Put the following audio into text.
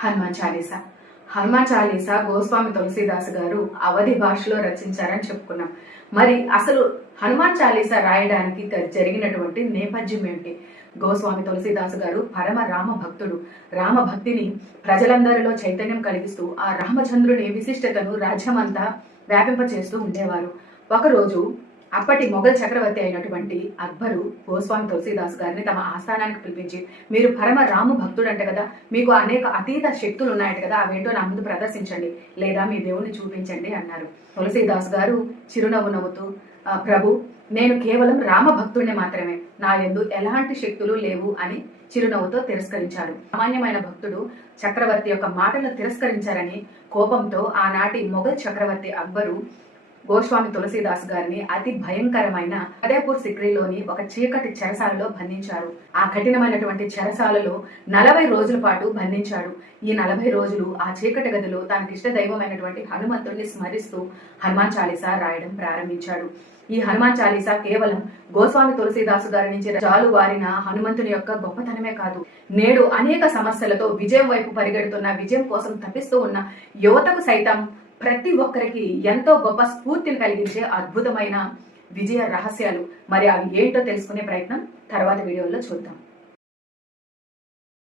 హనుమాన్ చాలీసా. హనుమాన్ చాలీసా గోస్వామి తులసీదాస్ గారు అవధి భాషలో రచించారని చెప్పుకున్నాం. మరి అసలు హనుమాన్ చాలీసా రాయడానికి జరిగినటువంటి నేపథ్యం ఏమిటి? గోస్వామి తులసీదాస్ గారు పరమ రామ భక్తుడు. రామ భక్తిని ప్రజలందరిలో చైతన్యం కలిగిస్తూ ఆ రామచంద్రుని విశిష్టతను రాజ్యమంతా వ్యాపింపచేస్తూ ఉండేవారు. ఒకరోజు అప్పటి మొఘల్ చక్రవర్తి అయినటువంటి అక్బరు గోస్వామి తులసీదాస్ గారిని తమ ఆస్థానానికి పిలిపించి, మీరు పరమ రాము భక్తుడంట కదా, మీకు అనేక అతీత శక్తులు ఉన్నాయట కదా, అవేంటో నా ముందు ప్రదర్శించండి, లేదా మీ దేవుణ్ణి చూపించండి అన్నారు. తులసీదాస్ గారు చిరునవ్వు నవ్వుతూ, ప్రభు, నేను కేవలం రామ భక్తుడిని మాత్రమే, నా యందు ఎలాంటి శక్తులు లేవు అని చిరునవ్వుతో తిరస్కరించారు. సామాన్యమైన భక్తుడు చక్రవర్తి యొక్క మాటలను తిరస్కరించారని కోపంతో ఆనాటి మొఘల్ చక్రవర్తి అక్బరు గోస్వామి తులసీదాస్ గారిని అతి భయంకరమైన ఫతేపూర్ సిక్రీలోని ఒక చీకటి చెరసాలలో బంధించారు. ఆ కఠినమైనటువంటి చెరసాలలో 40 రోజుల పాటు బంధించాడు. ఈ 40 రోజులు ఆ చీకటి గదిలో తనకిష్ట దైవమైనటువంటి హనుమంతుడిని స్మరిస్తూ హనుమాన్ చాలీసా రాయడం ప్రారంభించాడు. ఈ హనుమాన్ చాలీసా కేవలం గోస్వామి తులసీదాసు గారి నుంచి జాలు వారిన హనుమంతుని యొక్క గొప్పతనమే కాదు, నేడు అనేక సమస్యలతో విజయం వైపు పరిగెడుతున్న, విజయం కోసం తప్పిస్తూ ఉన్న యువతకు సైతం ప్రతి ఒక్కరికి ఎంతో గొప్ప స్ఫూర్తిని కలిగించే అద్భుతమైన విజయ రహస్యాలు. మరి అవి ఏంటో తెలుసుకునే ప్రయత్నం తర్వాత వీడియోలో చూద్దాం.